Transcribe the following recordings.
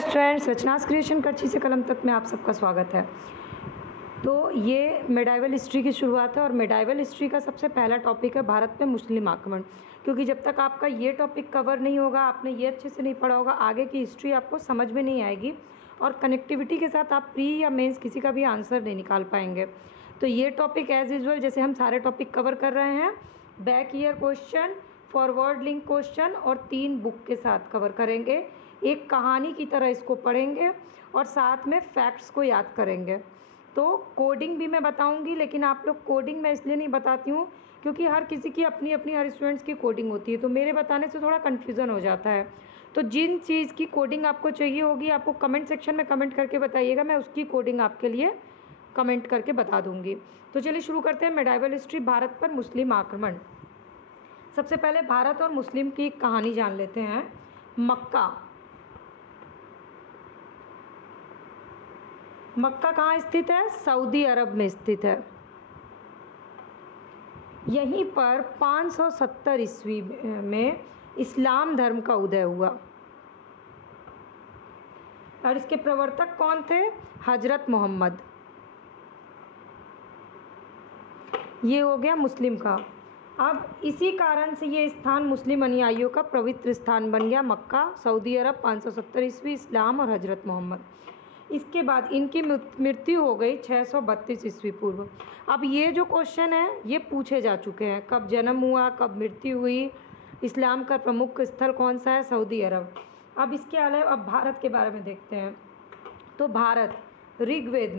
Students, रचनास creation कच्ची से कलम तक में आप सबका स्वागत है। तो ये मेडाइवल हिस्ट्री की शुरुआत है और मेडाइवल हिस्ट्री का सबसे पहला टॉपिक है भारत में मुस्लिम आक्रमण। क्योंकि जब तक आपका ये टॉपिक कवर नहीं होगा, आपने ये अच्छे से नहीं पढ़ा होगा, आगे की हिस्ट्री आपको समझ में नहीं आएगी और कनेक्टिविटी के साथ आप प्री या मेंस किसी का भी आंसर नहीं निकाल पाएंगे। तो ये टॉपिक एज यूजुअल जैसे हम सारे टॉपिक कवर कर रहे हैं, back year question, forward link question और 3 बुक के साथ कवर करेंगे। एक कहानी की तरह इसको पढ़ेंगे और साथ में फैक्ट्स को याद करेंगे। तो कोडिंग भी मैं बताऊंगी, लेकिन आप लोग कोडिंग मैं इसलिए नहीं बताती हूँ क्योंकि हर किसी की अपनी अपनी हर स्टूडेंट्स की कोडिंग होती है, तो मेरे बताने से थोड़ा कन्फ्यूज़न हो जाता है। तो जिन चीज़ की कोडिंग आपको चाहिए होगी, आपको कमेंट सेक्शन में कमेंट करके बताइएगा, मैं उसकी कोडिंग आपके लिए कमेंट करके बता दूँगी। तो चलिए शुरू करते हैं। मेडाइवल हिस्ट्री, भारत पर मुस्लिम आक्रमण। सबसे पहले भारत और मुस्लिम की कहानी जान लेते हैं। मक्का कहाँ स्थित है? सऊदी अरब में स्थित है। यहीं पर 570 ईस्वी में इस्लाम धर्म का उदय हुआ और इसके प्रवर्तक कौन थे? हजरत मोहम्मद। ये हो गया मुस्लिम का। अब इसी कारण से ये स्थान मुस्लिम अनुयायियों का पवित्र स्थान बन गया। मक्का, सऊदी अरब, 570 ईस्वी, इस्लाम और हजरत मोहम्मद। इसके बाद इनकी मृत्यु हो गई 632 ईस्वी पूर्व। अब ये जो क्वेश्चन है ये पूछे जा चुके हैं, कब जन्म हुआ, कब मृत्यु हुई, इस्लाम का प्रमुख स्थल कौन सा है? सऊदी अरब। अब इसके अलावा अब भारत के बारे में देखते हैं। तो भारत ऋग्वेद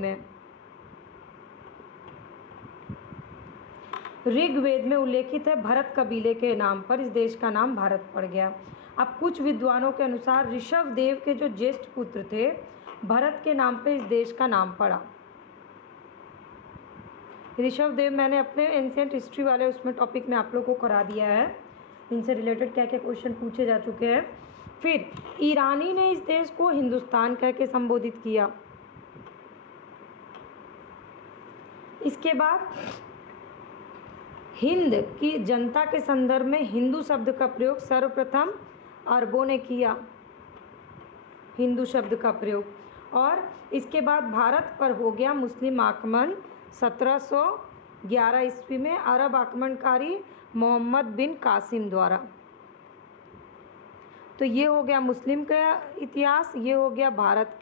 में उल्लेखित है। भरत कबीले के नाम पर इस देश का नाम भारत पड़ गया। अब कुछ विद्वानों के अनुसार ऋषभ देव के जो ज्येष्ठ पुत्र थे, भरत के नाम पे इस देश का नाम पड़ा। ऋषभ देव मैंने अपने एंशिएंट हिस्ट्री वाले उसमें टॉपिक में आप लोगों को करा दिया है, इनसे रिलेटेड क्या क्या क्वेश्चन पूछे जा चुके हैं। फिर ईरानी ने इस देश को हिंदुस्तान कह के संबोधित किया। इसके बाद हिंद की जनता के संदर्भ में हिंदू शब्द का प्रयोग सर्वप्रथम अरबों ने किया, हिंदू शब्द का प्रयोग। और इसके बाद भारत पर हो गया मुस्लिम आक्रमण 1711 ईस्वी में अरब आक्रमणकारी मोहम्मद बिन कासिम द्वारा। तो ये हो गया मुस्लिम का इतिहास, ये हो गया भारत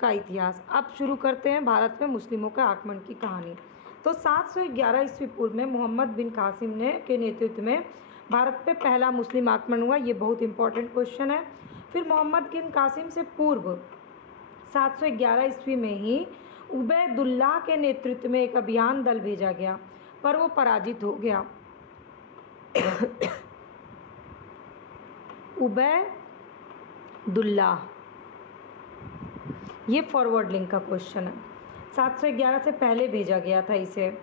का इतिहास। अब शुरू करते हैं भारत में मुस्लिमों के आक्रमण की कहानी। तो 711 ईस्वी पूर्व में मोहम्मद बिन कासिम के नेतृत्व में भारत पे पहला मुस्लिम आक्रमण हुआ। ये बहुत इंपॉर्टेंट क्वेश्चन है। फिर मोहम्मद बिन कासिम से पूर्व 711 ईस्वी में ही उबैदुल्लाह के नेतृत्व में एक अभियान दल भेजा गया, पर वो पराजित हो गया। उबैदुल्लाह, ये फॉरवर्ड लिंक का क्वेश्चन है। 711 से पहले भेजा गया था इसे,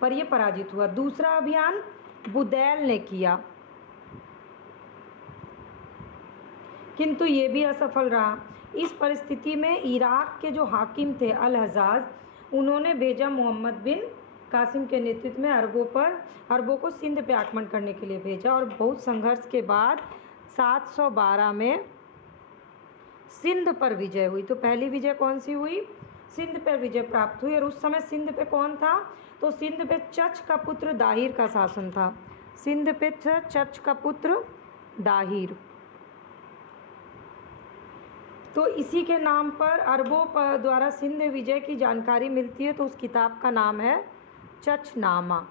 पर यह पराजित हुआ। दूसरा अभियान बुदैल ने किया, किंतु ये भी असफल रहा। इस परिस्थिति में इराक के जो हाकिम थे अल हजाज, उन्होंने भेजा मोहम्मद बिन कासिम के नेतृत्व में अरबों को सिंध पे आक्रमण करने के लिए भेजा। और बहुत संघर्ष के बाद 712 में सिंध पर विजय हुई। तो पहली विजय कौन सी हुई? सिंध पर विजय प्राप्त हुई। और उस समय सिंध पे कौन था? तो सिंध पे चच का पुत्र दाहिर का शासन था। सिंध पे चच का पुत्र दाहिर। तो इसी के नाम पर अरबों द्वारा सिंध विजय की जानकारी मिलती है, तो उस किताब का नाम है चचनामा।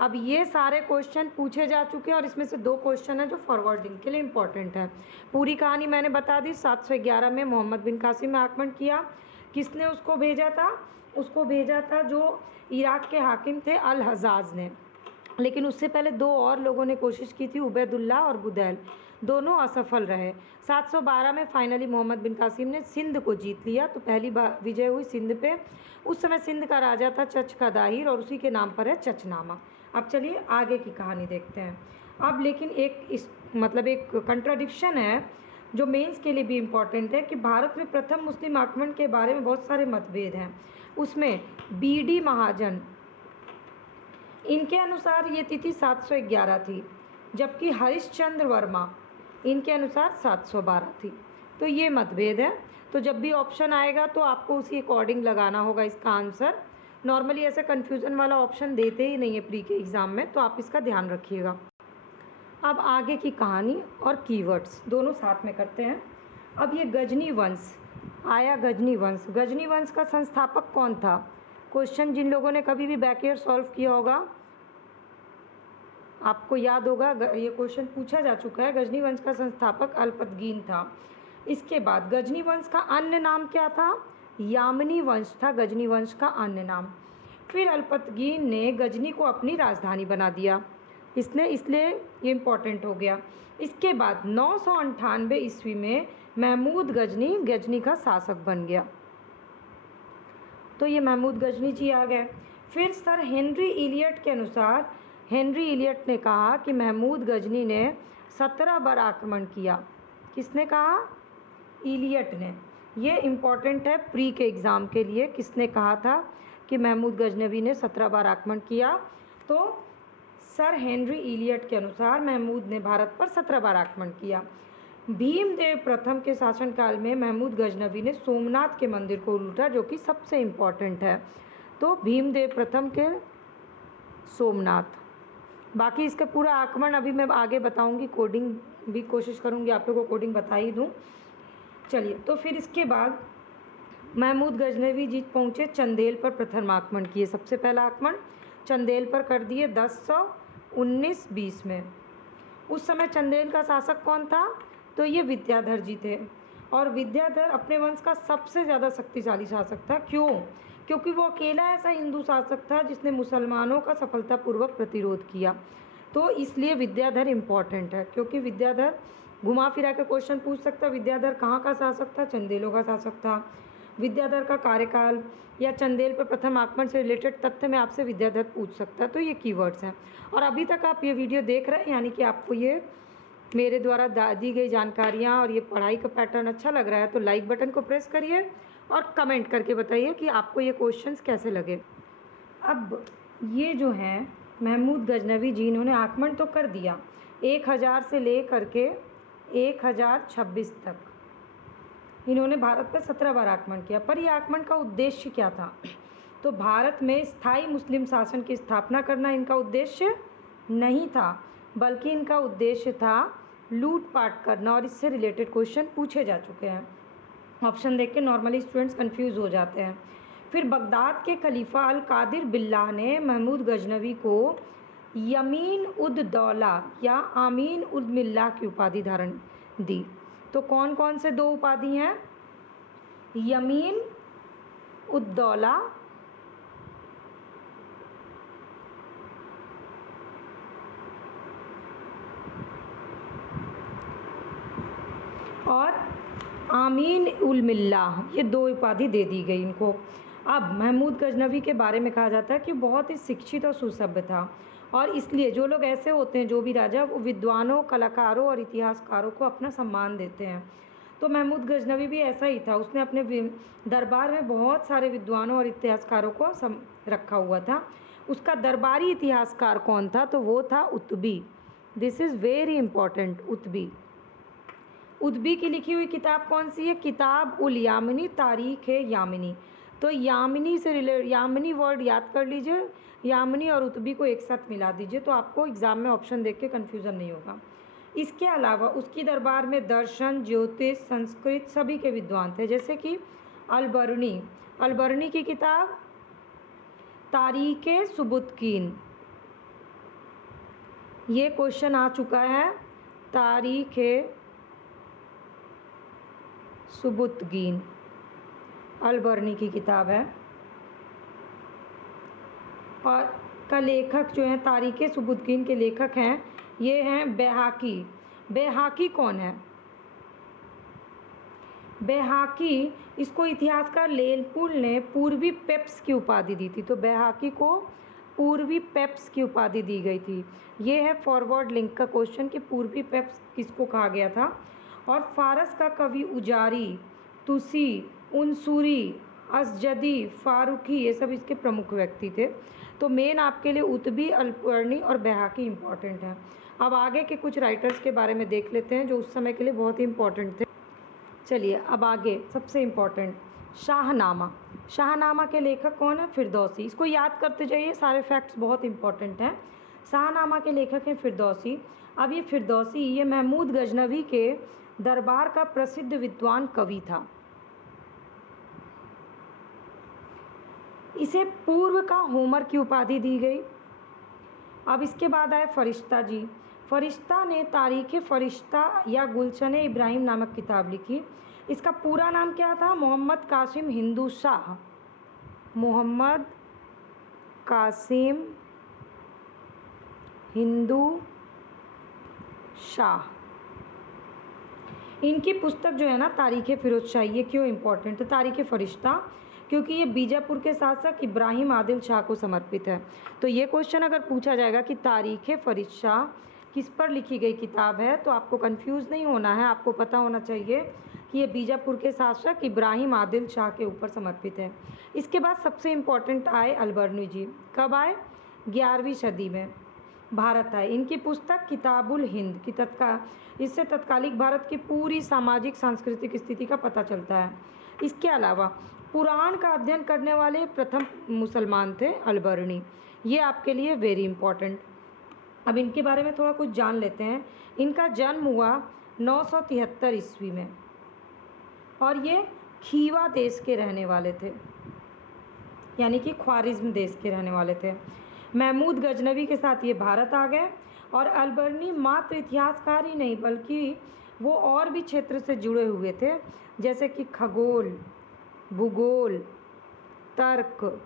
अब ये सारे क्वेश्चन पूछे जा चुके हैं और इसमें से 2 क्वेश्चन है जो फॉरवर्डिंग के लिए इम्पोर्टेंट है। पूरी कहानी मैंने बता दी। 711 में मोहम्मद बिन कासिम ने आक्रमण किया। किसने उसको भेजा था? उसको भेजा था जो इराक के हाकिम थे अल हजाज ने। लेकिन उससे पहले 2 और लोगों ने कोशिश की थी, उबैदुल्लाह और बुदैल। दोनों असफल रहे। 712 में फाइनली मोहम्मद बिन कासिम ने सिंध को जीत लिया। तो पहली बार विजय हुई सिंध पे। उस समय सिंध का राजा था चच का दाहिर और उसी के नाम पर है चचनामा। अब चलिए आगे की कहानी देखते हैं। अब लेकिन एक कंट्राडिक्शन है जो मेंस के लिए भी इम्पॉर्टेंट है कि भारत में प्रथम मुस्लिम आक्रमण के बारे में बहुत सारे मतभेद हैं। उसमें BD महाजन, इनके अनुसार ये तिथि 711 थी, जबकि हरिश्चंद्र वर्मा इनके अनुसार 712 थी। तो ये मतभेद है। तो जब भी ऑप्शन आएगा तो आपको उसी अकॉर्डिंग लगाना होगा इसका आंसर। नॉर्मली ऐसे कन्फ्यूज़न वाला ऑप्शन देते ही नहीं है प्री के एग्ज़ाम में, तो आप इसका ध्यान रखिएगा। अब आगे की कहानी और कीवर्ड्स दोनों साथ में करते हैं। अब ये गजनी वंश आया। गजनी वंश का संस्थापक कौन था? क्वेश्चन जिन लोगों ने कभी भी बैकईयर सॉल्व किया होगा आपको याद होगा, ये क्वेश्चन पूछा जा चुका है। गजनी वंश का संस्थापक अल्पतगीन था। इसके बाद गजनी वंश का अन्य नाम क्या था? यामिनी वंश था गजनी वंश का अन्य नाम। फिर अल्पतगीन ने गजनी को अपनी राजधानी बना दिया, इसलिए ये इम्पोर्टेंट हो गया। इसके बाद 998 ईस्वी में महमूद गजनी का शासक बन गया। तो ये महमूद गजनी जी आ गए। फिर सर हेनरी इलियट के अनुसार, हेनरी इलियट ने कहा कि महमूद गजनी ने 17 बार आक्रमण किया। किसने कहा? इलियट ने। ये इम्पॉर्टेंट है प्री के एग्ज़ाम के लिए। किसने कहा था कि महमूद गजनवी ने 17 बार आक्रमण किया? तो सर हेनरी इलियट के अनुसार महमूद ने भारत पर 17 बार आक्रमण किया। भीमदेव प्रथम के शासनकाल में महमूद गजनवी ने सोमनाथ के मंदिर को लूटा, जो कि सबसे इम्पॉर्टेंट है। तो भीमदेव प्रथम के सोमनाथ। बाकी इसका पूरा आक्रमण अभी मैं आगे बताऊंगी, कोडिंग भी कोशिश करूंगी आप लोगों को कोडिंग बता ही दूं। चलिए, तो फिर इसके बाद महमूद गजनवी जी पहुंचे चंदेल पर, प्रथम आक्रमण किए। सबसे पहला आक्रमण चंदेल पर कर दिए 1019-20 में। उस समय चंदेल का शासक कौन था? तो ये विद्याधर जी थे। और विद्याधर अपने वंश का सबसे ज़्यादा शक्तिशाली शासक था। क्यों? क्योंकि वो अकेला ऐसा हिंदू शासक था जिसने मुसलमानों का सफलतापूर्वक प्रतिरोध किया। तो इसलिए विद्याधर इम्पॉर्टेंट है, क्योंकि विद्याधर घुमा फिरा के क्वेश्चन पूछ सकता है। विद्याधर कहाँ का शासक था? चंदेलों का शासक था। विद्याधर का कार्यकाल या चंदेल पर प्रथम आक्रमण से रिलेटेड तथ्य में आपसे विद्याधर पूछ सकता है। तो ये कीवर्ड्स हैं। और अभी तक आप ये वीडियो देख रहे हैं, यानी कि आपको ये मेरे द्वारा दी गई जानकारियाँ और ये पढ़ाई का पैटर्न अच्छा लग रहा है, तो लाइक बटन को प्रेस करिए और कमेंट करके बताइए कि आपको ये क्वेश्चंस कैसे लगे। अब ये जो हैं महमूद गजनवी जी, इन्होंने आक्रमण तो कर दिया 1000 से ले करके 1026 तक इन्होंने भारत पर 17 बार आक्रमण किया। पर यह आक्रमण का उद्देश्य क्या था? तो भारत में स्थायी मुस्लिम शासन की स्थापना करना इनका उद्देश्य नहीं था, बल्कि इनका उद्देश्य था लूटपाट करना। और इससे रिलेटेड क्वेश्चन पूछे जा चुके हैं। ऑप्शन देख के नॉर्मली स्टूडेंट्स कंफ्यूज हो जाते हैं। फिर बगदाद के खलीफा अल कादिर बिल्लाह ने महमूद गजनवी को यमीन उद दौला या आमीन उद मिल्लाह की उपाधि धारण दी। तो कौन कौन से दो उपाधि हैं? यमीन उद दौला और आमीन उल मिल्लाह, ये दो उपाधि दे दी गई इनको। अब महमूद गजनवी के बारे में कहा जाता है कि बहुत ही शिक्षित और सुसभ्य था, और इसलिए जो लोग ऐसे होते हैं, जो भी राजा, वो विद्वानों, कलाकारों और इतिहासकारों को अपना सम्मान देते हैं। तो महमूद गजनवी भी ऐसा ही था। उसने अपने दरबार में बहुत सारे विद्वानों और इतिहासकारों को रखा हुआ था। उसका दरबारी इतिहासकार कौन था? तो वो था Utbi. This is very important. Utbi की लिखी हुई किताब कौन सी है? किताब उल यामिनी, तारीख है यामिनी। तो यामिनी से यामिनी वर्ड याद कर लीजिए, यामिनी और उतबी को एक साथ मिला दीजिए, तो आपको एग्ज़ाम में ऑप्शन देख के कन्फ्यूज़न नहीं होगा। इसके अलावा उसकी दरबार में दर्शन, ज्योतिष, संस्कृत सभी के विद्वान थे, जैसे कि अलबरनी की किताब तारीख सुबुतकीन, ये क्वेश्चन आ चुका है। तारीख सुबुतकीन अलबरनी की किताब है। और का लेखक जो है, तारीख सुबुतकीन के लेखक हैं, ये हैं बैहाकी। बैहाकी कौन है? बैहाकी, इसको इतिहासकार लेलपुल ने पूर्वी पेप्स की उपाधि दी थी। तो बैहाकी को पूर्वी पेप्स की उपाधि दी गई थी। ये है फॉरवर्ड लिंक का क्वेश्चन कि पूर्वी पेप्स किसको कहा गया था। और फारस का कवि उजारी, तुसी, उनसूरी, असजदी, फारूकी, ये सब इसके प्रमुख व्यक्ति थे। तो मेन आपके लिए उतबी, अलबरनी और बैहाकी इम्पॉर्टेंट है। अब आगे के कुछ राइटर्स के बारे में देख लेते हैं जो उस समय के लिए बहुत ही इम्पॉर्टेंट थे। चलिए अब आगे सबसे इम्पोर्टेंट शाहनामा। शाहनामा के लेखक कौन है? फिरदौसी। इसको याद करते जाइए, सारे फैक्ट्स बहुत इंपॉर्टेंट हैं। शाहनामा के लेखक हैं फिरदौसी। अब ये फिरदौसी ये महमूद गजनवी के दरबार का प्रसिद्ध विद्वान कवि था। इसे पूर्व का होमर की उपाधि दी गई। अब इसके बाद आए फरिश्ता जी। फरिश्ता ने तारीख़ फरिश्ता या गुलशन इब्राहिम नामक किताब लिखी। इसका पूरा नाम क्या था? मोहम्मद कासिम हिंदू शाह। मोहम्मद कासिम हिंदू शाह। इनकी पुस्तक जो है ना तारीख़ फ़िरोज़ शाही, ये क्यों इम्पोर्टेंट है? तारीख़ फरिश्ता क्योंकि ये बीजापुर के शासक इब्राहिम आदिल शाह को समर्पित है। तो ये क्वेश्चन अगर पूछा जाएगा कि तारीख़ फरिश्ता किस पर लिखी गई किताब है, तो आपको कंफ्यूज नहीं होना है। आपको पता होना चाहिए कि ये बीजापुर के शासक इब्राहिम आदिल शाह के ऊपर समर्पित है। इसके बाद सबसे इम्पोर्टेंट आए अलबर्नी जी। कब आए? 11वीं सदी में भारत आए। इनकी पुस्तक किताबुल हिंद की इससे तत्कालिक भारत की पूरी सामाजिक सांस्कृतिक स्थिति का पता चलता है। इसके अलावा पुराण का अध्ययन करने वाले प्रथम मुसलमान थे अलबर्नी। ये आपके लिए वेरी इंपॉर्टेंट। अब इनके बारे में थोड़ा कुछ जान लेते हैं। इनका जन्म हुआ 973 ईस्वी में और ये खीवा देश के रहने वाले थे, यानी कि ख्वारिज्म देश के रहने वाले थे। महमूद गजनवी के साथ ये भारत आ गए और अलबर्नी मात्र इतिहासकार ही नहीं बल्कि वो और भी क्षेत्र से जुड़े हुए थे, जैसे कि खगोल, भूगोल, तर्क,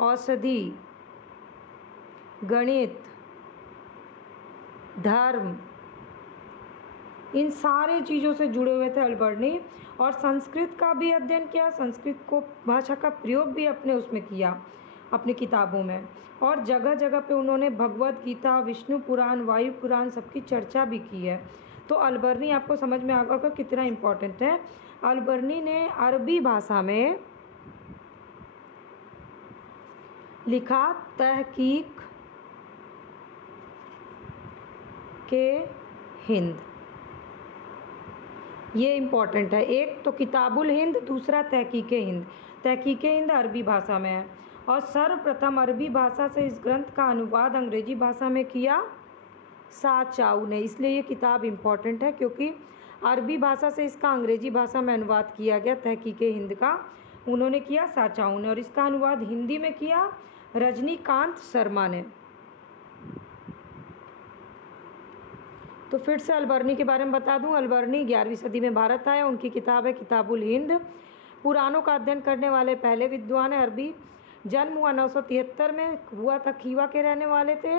औषधि, गणित, धर्म, इन सारे चीज़ों से जुड़े हुए थे अलबर्नी। और संस्कृत का भी अध्ययन किया, संस्कृत को भाषा का प्रयोग भी अपने उसमें किया अपनी किताबों में। और जगह जगह पे उन्होंने भगवद गीता, विष्णु पुराण, वायु पुराण सबकी चर्चा भी की है। तो अलबर्नी आपको समझ में आ गया कितना इम्पोर्टेंट है। अलबर्नी ने अरबी भाषा में लिखा तहकीक के हिंद। ये इम्पॉर्टेंट है। एक तो किताबुल हिंद, दूसरा तहकीक हिंद। तहकीक हिंद अरबी भाषा में है और सर्वप्रथम अरबी भाषा से इस ग्रंथ का अनुवाद अंग्रेजी भाषा में किया साचाऊ ने। इसलिए ये किताब इम्पॉर्टेंट है क्योंकि अरबी भाषा से इसका अंग्रेजी भाषा में अनुवाद किया गया तहकीक हिंद का, उन्होंने किया साचाऊ ने। और इसका अनुवाद हिंदी में किया रजनीकांत शर्मा ने। तो फिर से अलबर्नी के बारे में बता दूं। अलबर्नी 11वीं सदी में भारत आए। उनकी किताब है किताबुल हिंद। पुराणों का अध्ययन करने वाले पहले विद्वान है अरबी। जन्म हुआ 973 में, हुआ था खीवा के रहने वाले थे।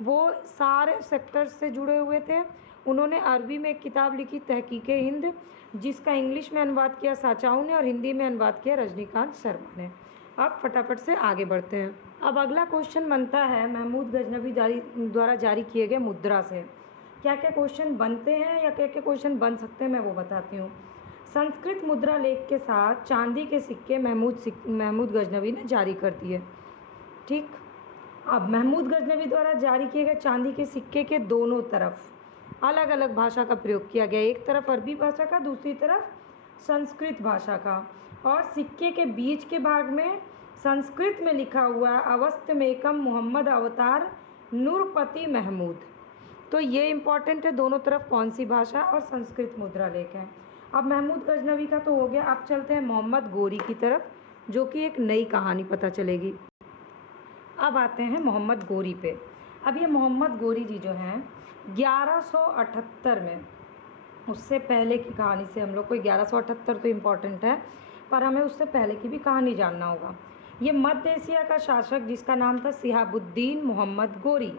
वो सारे सेक्टर्स से जुड़े हुए थे। उन्होंने अरबी में एक किताब लिखी तहकीक हिंद, जिसका इंग्लिश में अनुवाद किया साचाऊ ने और हिंदी में अनुवाद किया रजनीकांत शर्मा ने। अब फटाफट से आगे बढ़ते हैं। अब अगला क्वेश्चन बनता है महमूद गजनवी द्वारा जारी किए गए मुद्रा से क्या क्या क्वेश्चन बनते हैं या क्या क्या क्वेश्चन बन सकते हैं, मैं वो बताती हूँ। संस्कृत मुद्रा लेख के साथ चांदी के सिक्के महमूद गजनवी ने जारी कर दिए। ठीक, अब महमूद गजनवी द्वारा जारी किए गए चांदी के सिक्के के दोनों तरफ अलग अलग भाषा का प्रयोग किया गया। एक तरफ अरबी भाषा का, दूसरी तरफ संस्कृत भाषा का। और सिक्के के बीच के भाग में संस्कृत में लिखा हुआ अवस्थमेकम मोहम्मद अवतार नूरपति महमूद। तो ये इम्पॉर्टेंट है, दोनों तरफ कौन सी भाषा और संस्कृत मुद्रा लेख है। अब महमूद गजनवी का तो हो गया। अब चलते हैं मोहम्मद गोरी की तरफ, जो कि एक नई कहानी पता चलेगी। अब आते हैं मोहम्मद गोरी पे। अब ये मोहम्मद गोरी जी जो हैं 1178 में, उससे पहले की कहानी से हम लोग को 1178 तो इम्पॉर्टेंट है, पर हमें उससे पहले की भी कहानी जानना होगा। ये मध्य एशिया का शासक जिसका नाम था सिहाबुद्दीन मोहम्मद गोरी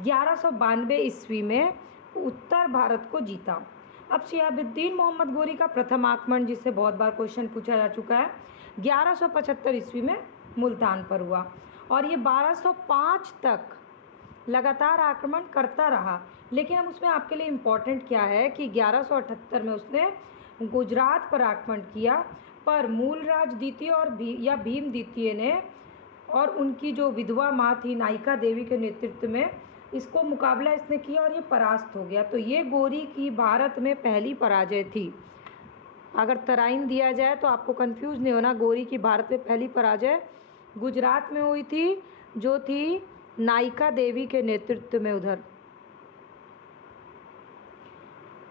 1192 ईस्वी में उत्तर भारत को जीता। अब सिहाबुद्दीन मोहम्मद गोरी का प्रथम आक्रमण, जिससे बहुत बार क्वेश्चन पूछा जा चुका है, 1175 ईस्वी में मुल्तान पर हुआ और ये 1205 तक लगातार आक्रमण करता रहा। लेकिन अब उसमें आपके लिए इम्पॉर्टेंट क्या है कि 1178 में उसने गुजरात पर आक्रमण किया, पर मूलराज द्वितीय और भीम द्वितीय ने और उनकी जो विधवा माँ थी नायिका देवी के नेतृत्व में इसको मुकाबला इसने किया और ये परास्त हो गया। तो ये गोरी की भारत में पहली पराजय थी। अगर तराइन दिया जाए तो आपको कंफ्यूज नहीं होना। गौरी की भारत में पहली पराजय गुजरात में हुई थी, जो थी नायिका देवी के नेतृत्व में उधर।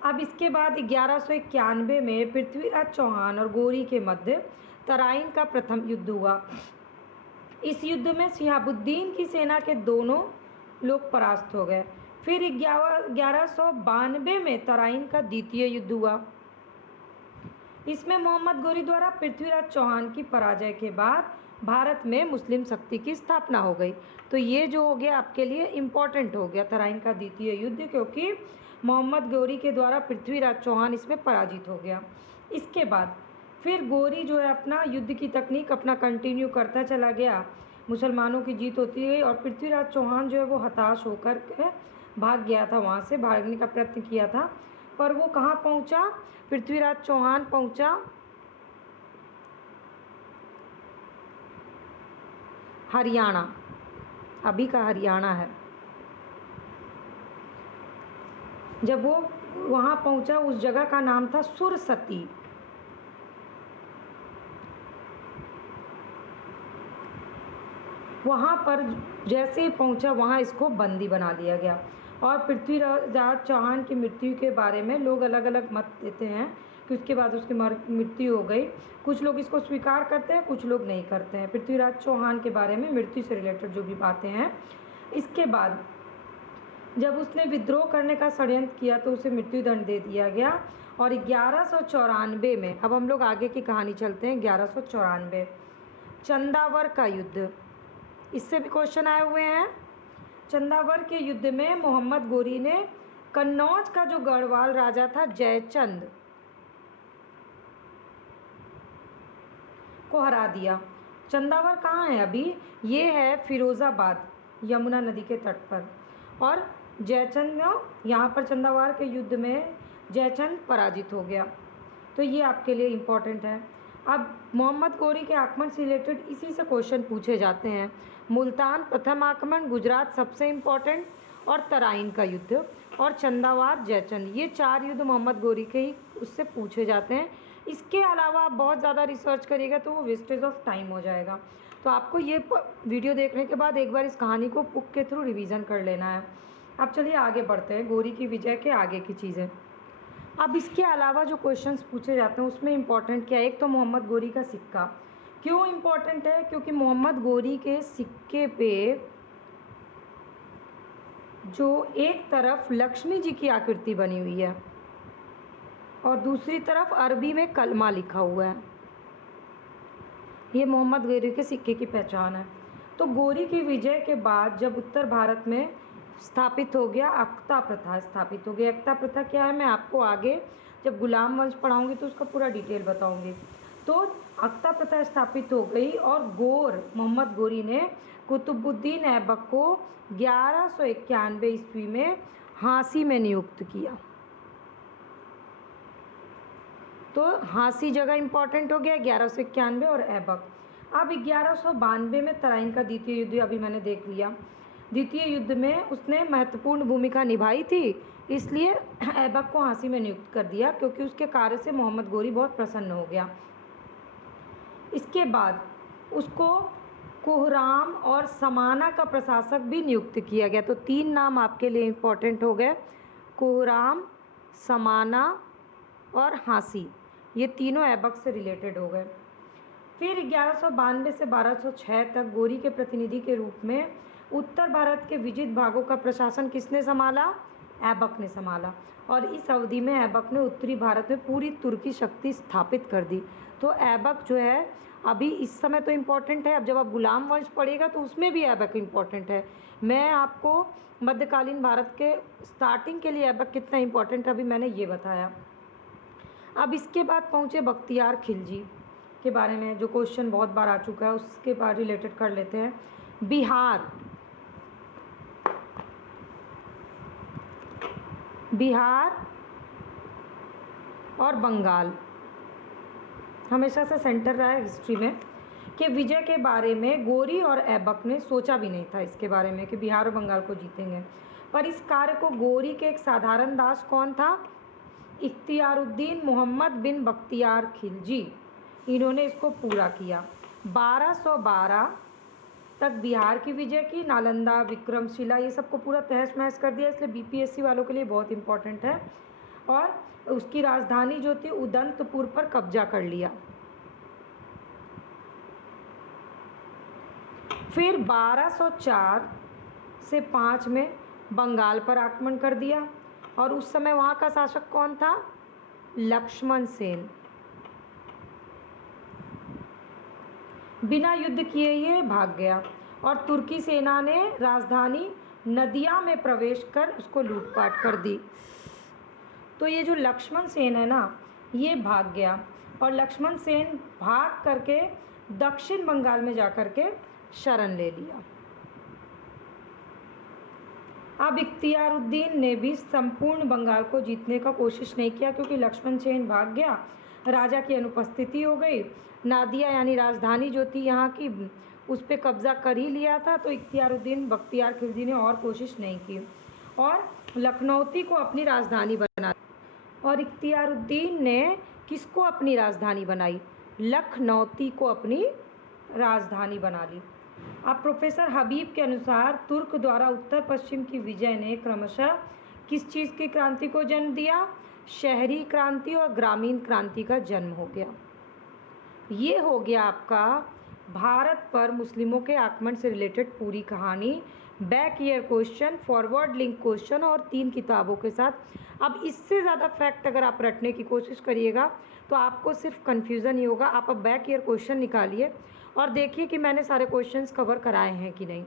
अब इसके बाद 1191 में पृथ्वीराज चौहान और गौरी के मध्य तराइन का प्रथम युद्ध हुआ। इस युद्ध में शिहाबुद्दीन की सेना के दोनों लोग परास्त हो गए। फिर 1192 में तराइन का द्वितीय युद्ध हुआ। इसमें मोहम्मद गौरी द्वारा पृथ्वीराज चौहान की पराजय के बाद भारत में मुस्लिम शक्ति की स्थापना हो गई। तो ये जो हो गया आपके लिए इम्पोर्टेंट हो गया तराइन का द्वितीय युद्ध, क्योंकि मोहम्मद गौरी के द्वारा पृथ्वीराज चौहान इसमें पराजित हो गया। इसके बाद फिर गौरी जो है अपना युद्ध की तकनीक अपना कंटिन्यू करता चला गया। मुसलमानों की जीत होती गई और पृथ्वीराज चौहान जो है वो हताश होकर के भाग गया था, वहाँ से भागने का प्रयत्न किया था। पर वो कहाँ पहुँचा? पृथ्वीराज चौहान पहुँचा हरियाणा, अभी का हरियाणा है। जब वो वहाँ पहुँचा, उस जगह का नाम था सुरसती। वहाँ पर जैसे ही पहुँचा, वहाँ इसको बंदी बना लिया गया। और पृथ्वीराज चौहान की मृत्यु के बारे में लोग अलग अलग मत देते हैं कि उसके बाद उसकी मृत्यु हो गई। कुछ लोग इसको स्वीकार करते हैं, कुछ लोग नहीं करते हैं। पृथ्वीराज चौहान के बारे में मृत्यु से रिलेटेड जो भी बातें हैं। इसके बाद जब उसने विद्रोह करने का षड्यंत्र किया तो उसे मृत्युदंड दे दिया गया। और 1194 में, अब हम लोग आगे की कहानी चलते हैं। 1194 चंदावर का युद्ध, इससे भी क्वेश्चन आए हुए हैं। चंदावर के युद्ध में मोहम्मद गौरी ने कन्नौज का जो गढ़वाल राजा था जयचंद को हरा दिया। चंदावर कहाँ है अभी? ये है फिरोज़ाबाद, यमुना नदी के तट पर। और जयचंद यहाँ पर चंदावर के युद्ध में जयचंद पराजित हो गया। तो ये आपके लिए इम्पॉर्टेंट है। अब मोहम्मद गौरी के आक्रमण से रिलेटेड इसी से क्वेश्चन पूछे जाते हैं। मुल्तान प्रथम आक्रमण, गुजरात सबसे इम्पॉर्टेंट, और तराइन का युद्ध, और चंदावार जयचंद, ये 4 युद्ध मोहम्मद गौरी के ही उससे पूछे जाते हैं। इसके अलावा आप बहुत ज़्यादा रिसर्च करिएगा तो वो वेस्टेज ऑफ टाइम हो जाएगा। तो आपको ये वीडियो देखने के बाद एक बार इस कहानी को बुक के थ्रू रिवीजन कर लेना है। अब चलिए आगे बढ़ते हैं, गौरी की विजय के आगे की चीज़ें। अब इसके अलावा जो क्वेश्चंस पूछे जाते हैं उसमें इम्पॉर्टेंट क्या है? एक तो मोहम्मद गौरी का सिक्का। क्यों इम्पॉर्टेंट है? क्योंकि मोहम्मद गौरी के सिक्के पे जो एक तरफ लक्ष्मी जी की आकृति बनी हुई है और दूसरी तरफ अरबी में कलमा लिखा हुआ है, ये मोहम्मद गौरी के सिक्के की पहचान है। तो गौरी की विजय के बाद जब उत्तर भारत में स्थापित हो गया अक्ता प्रथा, स्थापित हो गई। अक्ता प्रथा क्या है मैं आपको आगे जब गुलाम वंश पढ़ाऊंगी तो उसका पूरा डिटेल बताऊंगी। तो अक्ता प्रथा स्थापित हो गई और मोहम्मद गौरी ने कुतुबुद्दीन ऐबक को 1191 ईस्वी में हाँसी में नियुक्त किया। तो हाँसी जगह इंपॉर्टेंट हो गया 1191 और ऐबक। अब 1192 में तराइन का द्वितीय युद्ध अभी मैंने देख लिया। द्वितीय युद्ध में उसने महत्वपूर्ण भूमिका निभाई थी, इसलिए ऐबक को हाँसी में नियुक्त कर दिया, क्योंकि उसके कार्य से मोहम्मद गौरी बहुत प्रसन्न हो गया। इसके बाद उसको कोहराम और समाना का प्रशासक भी नियुक्त किया गया। तो 3 नाम आपके लिए इम्पोर्टेंट हो गए, कोहराम, समाना और हाँसी, ये तीनों ऐबक से रिलेटेड हो गए। फिर 1192 से 1206 तक गौरी के प्रतिनिधि के रूप में उत्तर भारत के विजित भागों का प्रशासन किसने संभाला? ऐबक ने संभाला। और इस अवधि में ऐबक ने उत्तरी भारत में पूरी तुर्की शक्ति स्थापित कर दी। तो ऐबक जो है अभी इस समय तो इम्पॉर्टेंट है, अब जब आप गुलाम वंश पढ़ेगा तो उसमें भी ऐबक इम्पॉर्टेंट है। मैं आपको मध्यकालीन भारत के स्टार्टिंग के लिए ऐबक कितना इम्पॉर्टेंट है अभी मैंने ये बताया। अब इसके बाद पहुँचे बख्तियार खिलजी के बारे में, जो क्वेश्चन बहुत बार आ चुका है, उसके बारे रिलेटेड कर लेते हैं। बिहार और बंगाल हमेशा से सेंटर रहा है हिस्ट्री में कि विजय के बारे में गौरी और ऐबक ने सोचा भी नहीं था इसके बारे में कि बिहार और बंगाल को जीतेंगे। पर इस कार्य को गौरी के एक साधारण दास कौन था? इख्तियारुद्दीन मोहम्मद बिन बख्तियार खिलजी, इन्होंने इसको पूरा किया। 1212 तक बिहार की विजय की, नालंदा, विक्रमशिला, ये सबको पूरा तहस महस कर दिया, इसलिए बीपीएससी वालों के लिए बहुत इंपॉर्टेंट है। और उसकी राजधानी जो थी उदंतपुर पर कब्जा कर लिया। फिर 1204 से 5 में बंगाल पर आक्रमण कर दिया, और उस समय वहाँ का शासक कौन था? लक्ष्मण सेन। बिना युद्ध किए ये भाग गया, और तुर्की सेना ने राजधानी नदिया में प्रवेश कर उसको लूटपाट कर दी। तो ये जो लक्ष्मण सेन है ना, ये भाग गया, और लक्ष्मण सेन भाग करके दक्षिण बंगाल में जा कर के शरण ले लिया। अब इख्तियारुद्दीन ने भी संपूर्ण बंगाल को जीतने का कोशिश नहीं किया, क्योंकि लक्ष्मण सेन भाग गया, राजा की अनुपस्थिति हो गई, नादिया यानी राजधानी जो थी यहाँ की उस पर कब्जा कर ही लिया था। तो इख्तियारुद्दीन बख्तियार खिलजी ने और कोशिश नहीं की, और लखनौती को अपनी राजधानी बना। और इख्तियारुद्दीन ने किसको अपनी राजधानी बनाई? लखनौती को अपनी राजधानी बना ली। अब प्रोफेसर हबीब के अनुसार तुर्क द्वारा उत्तर पश्चिम की विजय ने क्रमशः किस चीज़ की क्रांति को जन्म दिया? शहरी क्रांति और ग्रामीण क्रांति का जन्म हो गया। ये हो गया आपका भारत पर मुस्लिमों के आक्रमण से रिलेटेड पूरी कहानी, back year question, forward link question और 3 किताबों के साथ। अब इससे ज़्यादा फैक्ट अगर आप रटने की कोशिश करिएगा तो आपको सिर्फ कन्फ्यूज़न ही होगा। आप अब बैक ईयर क्वेश्चन निकालिए और देखिए कि मैंने सारे क्वेश्चंस कवर कराए हैं कि नहीं।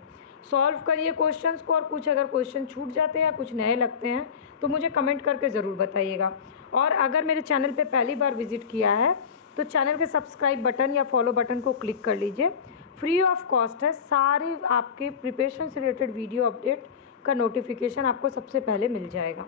सॉल्व करिए क्वेश्चंस को, और कुछ अगर क्वेश्चन छूट जाते हैं या कुछ नए लगते हैं तो मुझे कमेंट करके ज़रूर बताइएगा। और अगर मेरे चैनल पे पहली बार विजिट किया है तो चैनल के सब्सक्राइब बटन या फॉलो बटन को क्लिक कर लीजिए। फ्री ऑफ कॉस्ट है, सारे आपके प्रिपरेशन से रिलेटेड वीडियो अपडेट का नोटिफिकेशन आपको सबसे पहले मिल जाएगा।